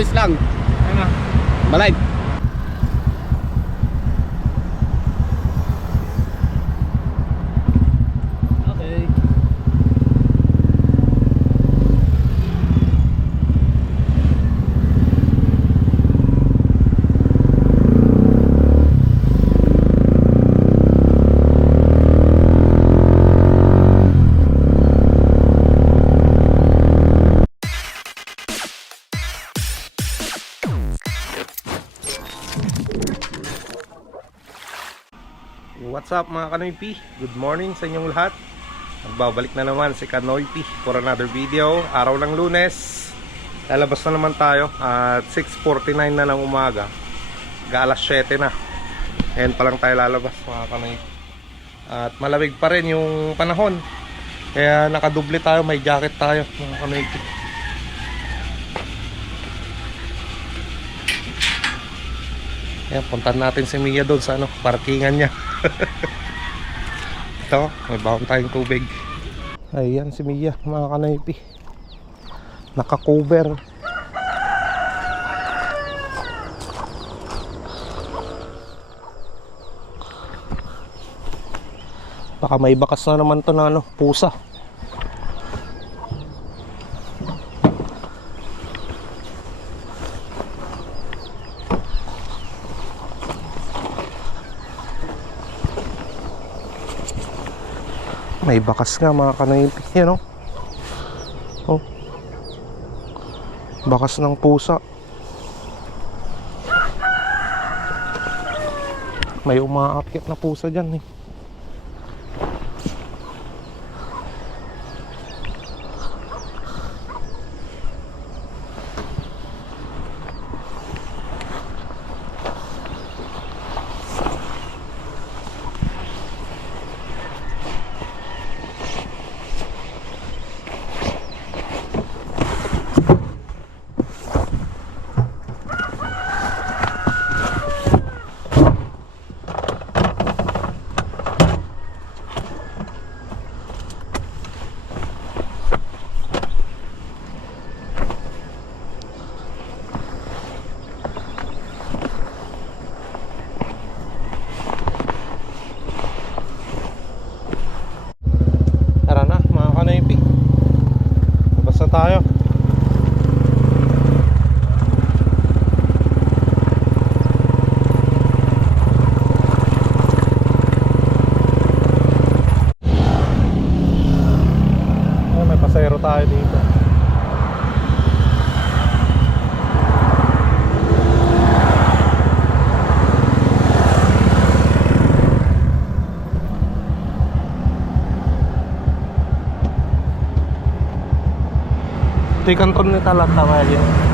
Followers lang. Ano? Balive. Okay. What's up mga Kanoypi? Good morning sa inyong lahat. Nagbabalik na naman si Kanoypi for another video. Araw ng Lunes. Lalabas na naman tayo at 6:49 na ng umaga. Alas 7 na. Ayan pa lang tayo lalabas mga Kanoypi. At malamig pa rin yung panahon. Kaya nakaduble tayo, may jacket tayo mga Kanoypi. Ayan, puntan natin si Mia doon sa parkingan niya. Ito, may baon tayong tubig. Ayan si Mia mga Kanoypi, naka-cover. Baka may bakas na naman to na pusa. May bakas nga mga Kanoypi. Yan oh. Bakas ng pusa. May umaakyat na pusa dyan eh. Tara na mga Kanoypi, labas na tayo. May pasero tayo dito. Di kanton ni Talata ngayon.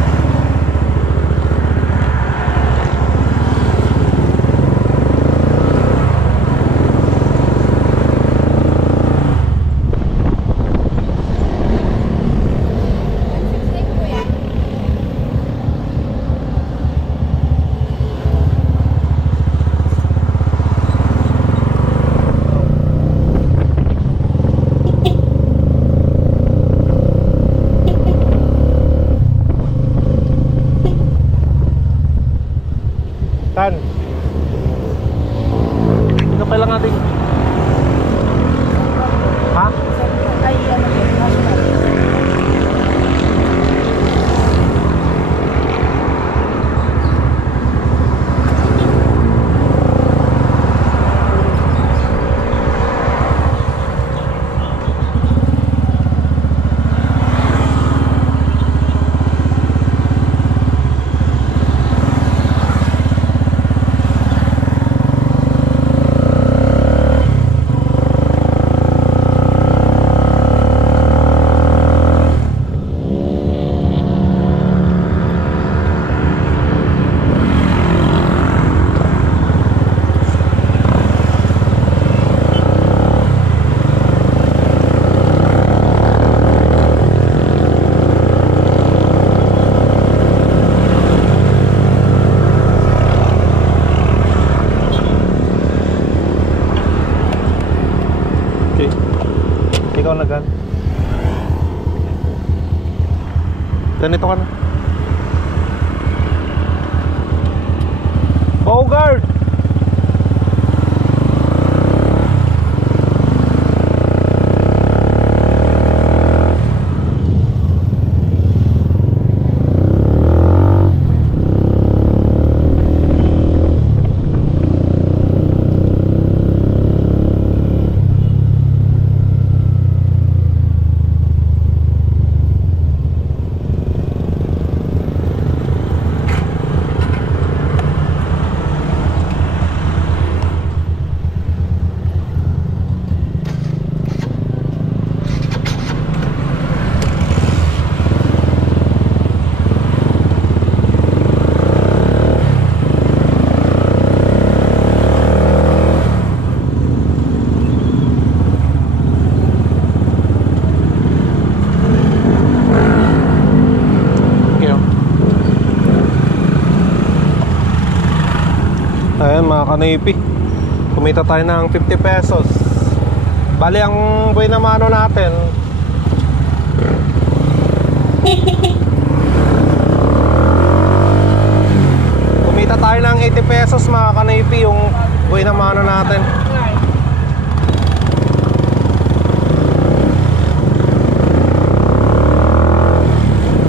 Tan, ito pa lang natin. Ha? Ay, ano yun? National. Ikaw na gan. Ganito ka na. kanipi. Kumita tayo ng 50 pesos. Bali ang buhay na mano natin, kumita tayo ng 80 pesos mga kanipi, yung buhay na mano natin.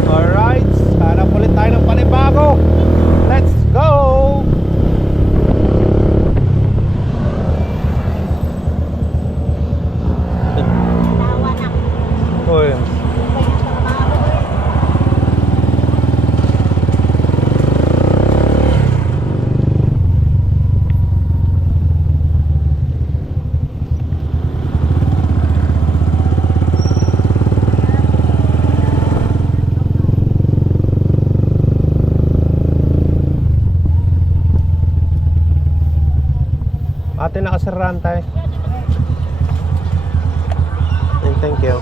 Alright, hanap ulit tayo ng panibago. Let's go! Uy. Ate, nakasarahan tayo. Thank you.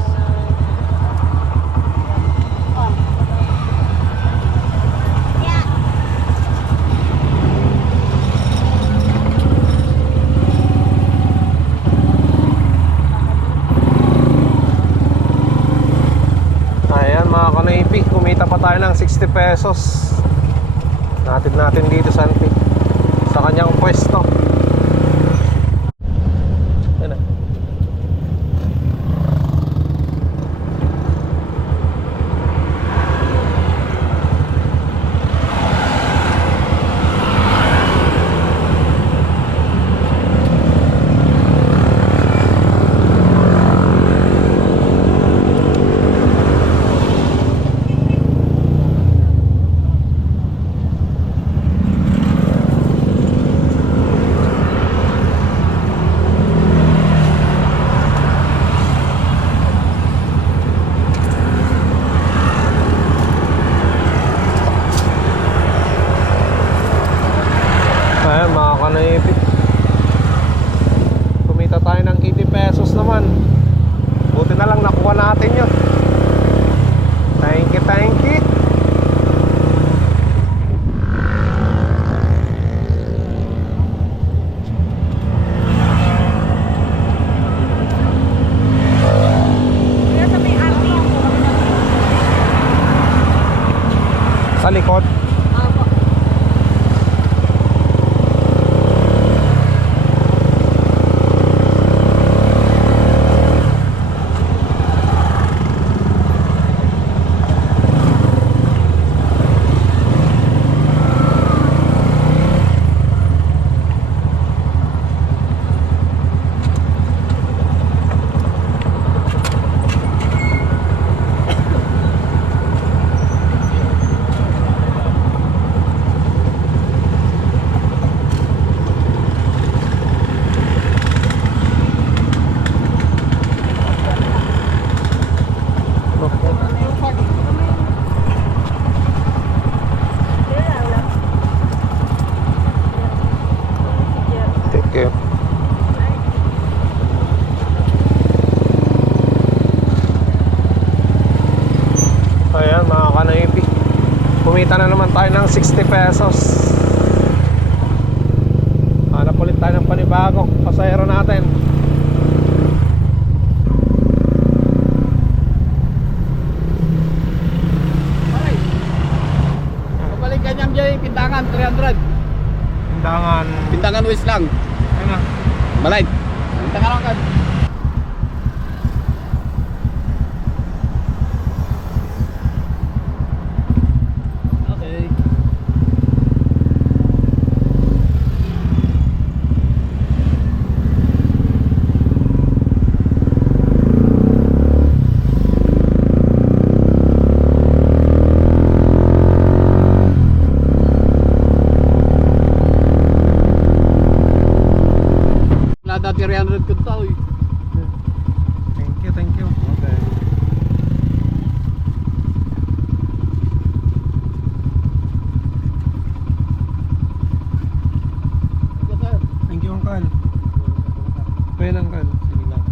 Ayan mga kanaypi, kumita pa tayo ng 60 pesos. Natin dito Santi sa kanyang pwesto. Ayan na. Ayan mga kanayipit, kumita tayo ng 80 pesos naman. Buti na lang nakuha natin yun. Thank you, thank you. Sa likod. Thank you. Ayan mga kanaypi, kumita na naman tayo ng 60 pesos. Hanap ulit tayo ng panibagong pasahero natin. Kapalik kanyang dyan, Pintangan, 300. Pindangan Pintangan West lang. Ayun na. Balay. Pintangan lang kan. Okay. Lada 300 kun tao. Thank you, thank you. Okay. Thank you, Uncle. Pwede, Uncle. Sige lang.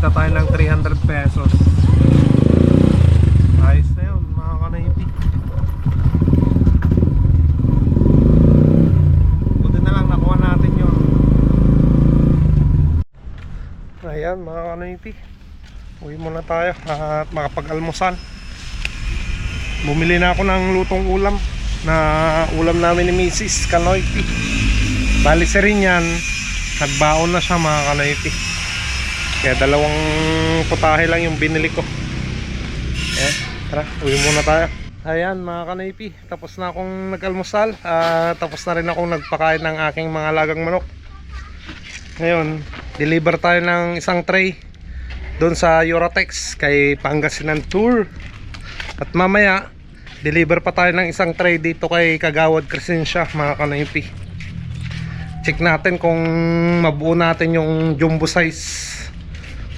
kumita tayo ng 300 pesos. Ayos na yun mga kanaypi. Buti na lang nakuha natin yun. Ayan mga kanaypi, uwi muna tayo at makapag-almusal. Bumili na ako ng lutong ulam na ulam namin ni Mrs. Kanoypi. Bali sa rin yan, nagbaon na siya mga kanaypi. Kaya dalawang putahe lang yung binili ko. Tara, uwi muna tayo. Ayan mga kanaypi, tapos na akong nag-almusal. Tapos na rin akong nagpakain ng aking mga alagang manok. Ngayon, deliver tayo ng isang tray doon sa Eurotex kay Pangasinan Tour. At mamaya, deliver pa tayo ng isang tray dito kay Kagawad Crescencia mga kanaypi. Check natin kung mabuo natin yung jumbo size.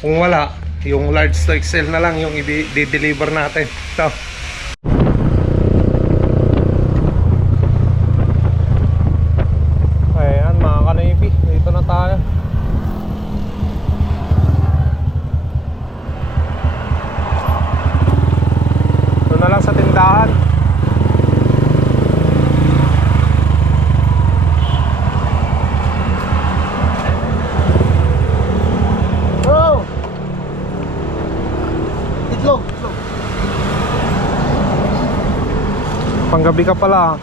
Kung wala, yung large to XL na lang yung i-deliver natin. So, ayan mga kanaypi, dito na tayo. Ito na lang sa tindahan. Panggabi ka pala.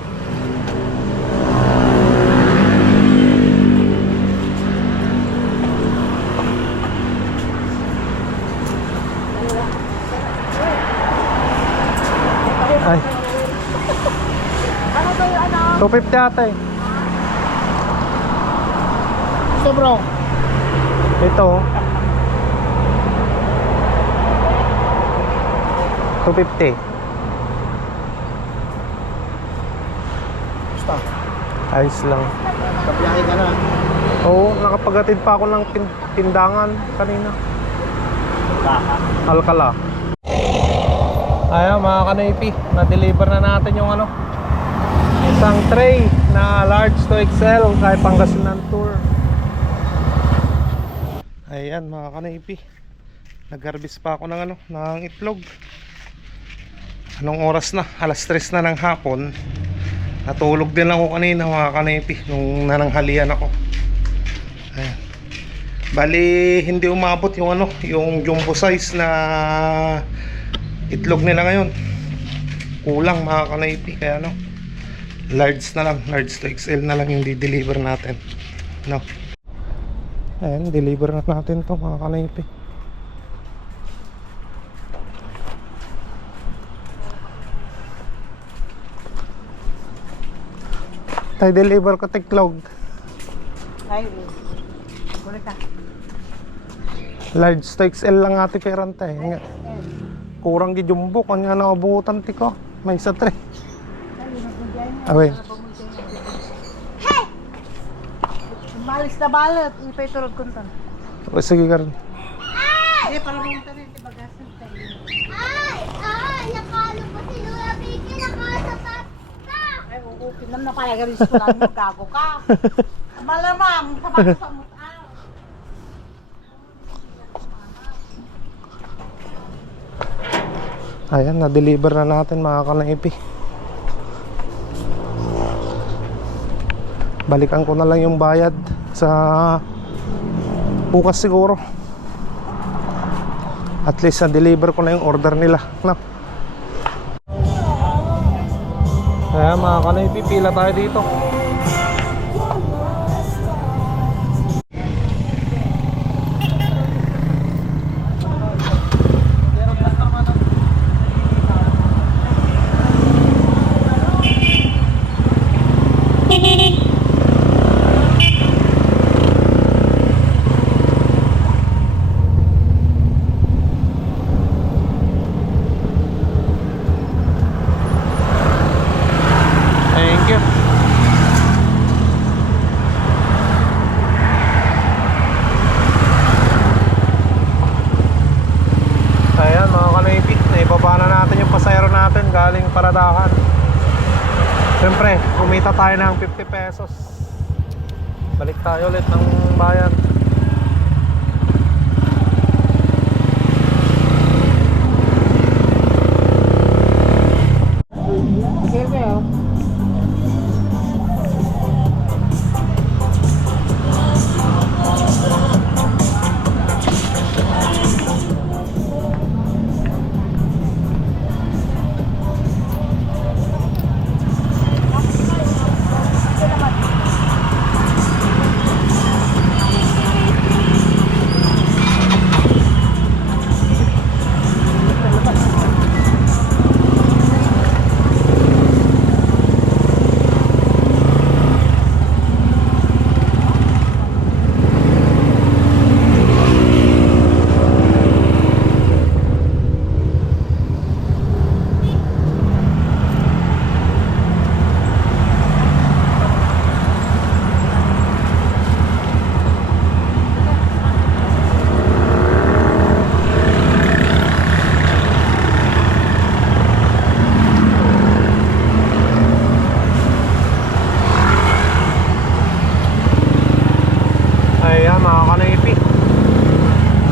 Ay. Ano ba yung ano? 250 ata eh. Ito bro. Ito 250. Basta. Ayos lang. Kabiyahe ka na. Oo, nakapaghatid pa ako ng tindangan kanina. Baka. Alcala. Ayan mga kanaypi, na-deliver na natin yung ano, isang tray na large to XL kay Pangasinan Tour. Ayan mga kanaypi, nag-harvest pa ako ng ano, ng itlog. Anong oras na? Alas 3 na ng hapon. Natulog din ako kanina mga kanaypi nung nananghalian ako. Ayan. Bali hindi umabot yung ano, yung jumbo size na itlog nila ngayon. Kulang mga kanaypi, kaya ano, large na lang, large to XL na lang yung di-deliver natin. No. Ayan, deliver na natin to mga kanaypi. Tayo deliver ko tiklog. Ay, kulit ka. Large to XL lang ate perante. Kurang gi jumbo kanya na abutan ti ko. May isa 3. Away. Hey! Malis na balot. Ipay-turod ko ito. O sige ka rin. Eh, para pumunta rin. Bagasan tayo. Nakalo pa si Lola Vicky, nakasapat na! Ay, pinam na pala. Gabi sa kulang mo. Gago ka. Malamang. Sabak sa mutang. Ayan, na-deliver na natin mga kanaypi. Balikan ko na lang yung bayad sa bukas siguro. At least na-deliver ko na yung order nila, no? Ayan mga kanaypi, pila tayo dito. Thank you. Ayan mga kanaypi, naibaba na natin yung pasayro natin galing Paradahan. Siyempre, kumita tayo ng 50 pesos. Balik tayo ulit ng bayan.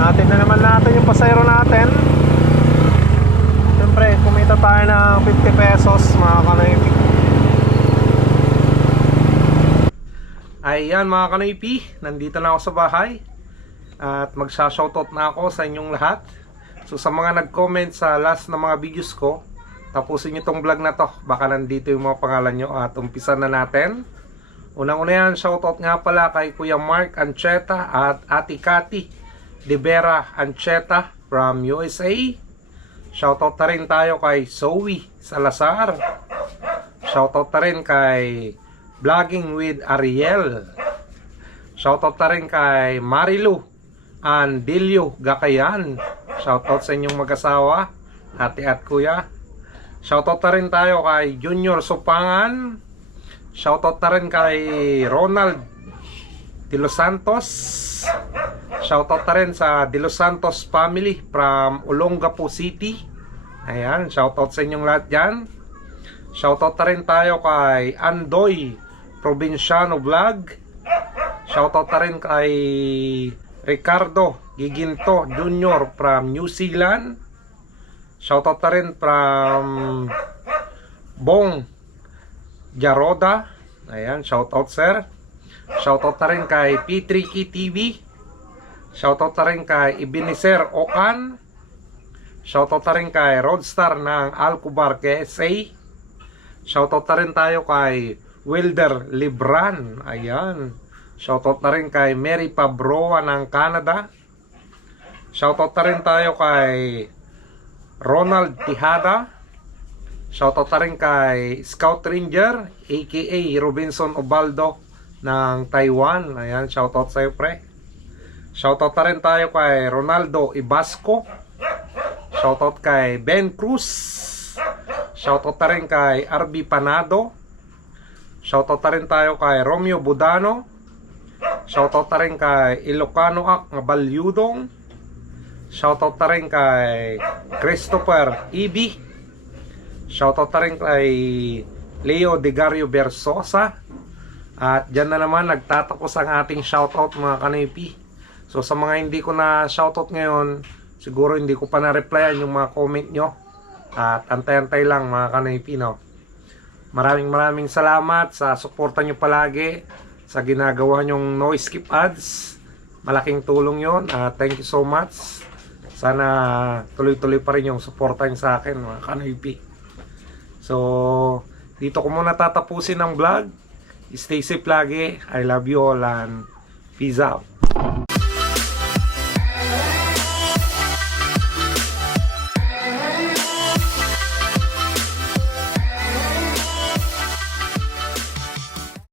Hatid na naman natin yung pasayro natin. Siyempre, kumita tayo ng 50 pesos mga kanoypi. Ayan mga kanoypi, nandito na ako sa bahay. At magsha-shoutout na ako sa inyong lahat. So sa mga nag-comment sa last na mga videos ko, tapusin nyo tong vlog na to. Baka nandito yung mga pangalan nyo. At umpisan na natin. Unang-una yan, shoutout nga pala kay Kuya Mark Ancheta at Ate Cathy De Vera Ancheta from USA. Shoutout na rin tayo kay Zoe Salazar. Shoutout na rin kay Vlogging with Ariel. Shoutout na rin kay Marilu Andilio Gakayan. Shoutout sa inyong mag-asawa, ate at kuya. Shoutout na rin tayo kay Junior Supangan. Shoutout na rin kay Ronald De Los Santos. Shoutout na rin sa De Los Santos family from Olongapo City. Ayan, shoutout sa inyong lahat dyan. Shoutout na rin tayo kay Andoy Provinciano Vlog. Shoutout na rin kay Ricardo Giginto Jr. from New Zealand. Shoutout na rin from Bong Jaroda. Ayan, shoutout sir. Shoutout na rin kay P3K TV. Shoutout na rin kay Ebenezer Okan. Shoutout na rin kay Roadstar ng Alcobar, KSA. Shoutout na rin tayo kay Wilder Libran. Ayan. Shoutout na rin kay Mary Pabroa ng Canada. Shoutout na rin tayo kay Ronald Tijada. Shoutout na rin kay Scout Ranger aka Robinson Obaldo ng Taiwan. Ayan, shoutout sa'yo pre. Shoutout na rin tayo kay Ronaldo Ibasco. Shoutout kay Ben Cruz. Shoutout na rin kay RB Panado. Shoutout na rin tayo kay Romeo Budano. Shoutout na rin kay Ilocano Ak Balyudong. Shoutout na rin kay Christopher Ibi. Shoutout na rin kay Leo Degario Bersosa. At dyan na naman nagtatapos ang ating shoutout mga kanipi. So sa mga hindi ko na shoutout ngayon, siguro hindi ko pa na-replyan yung mga comment nyo. At antay-antay lang mga kanipi, no? Maraming salamat sa suporta nyo palagi sa ginagawa nyong no skip ads. Malaking tulong yon. Thank you so much. Sana tuloy-tuloy pa rin yung suporta nyo sa akin mga kanipi. So dito ko muna tatapusin ang vlog. Stay safe lagi. I love you all and peace out.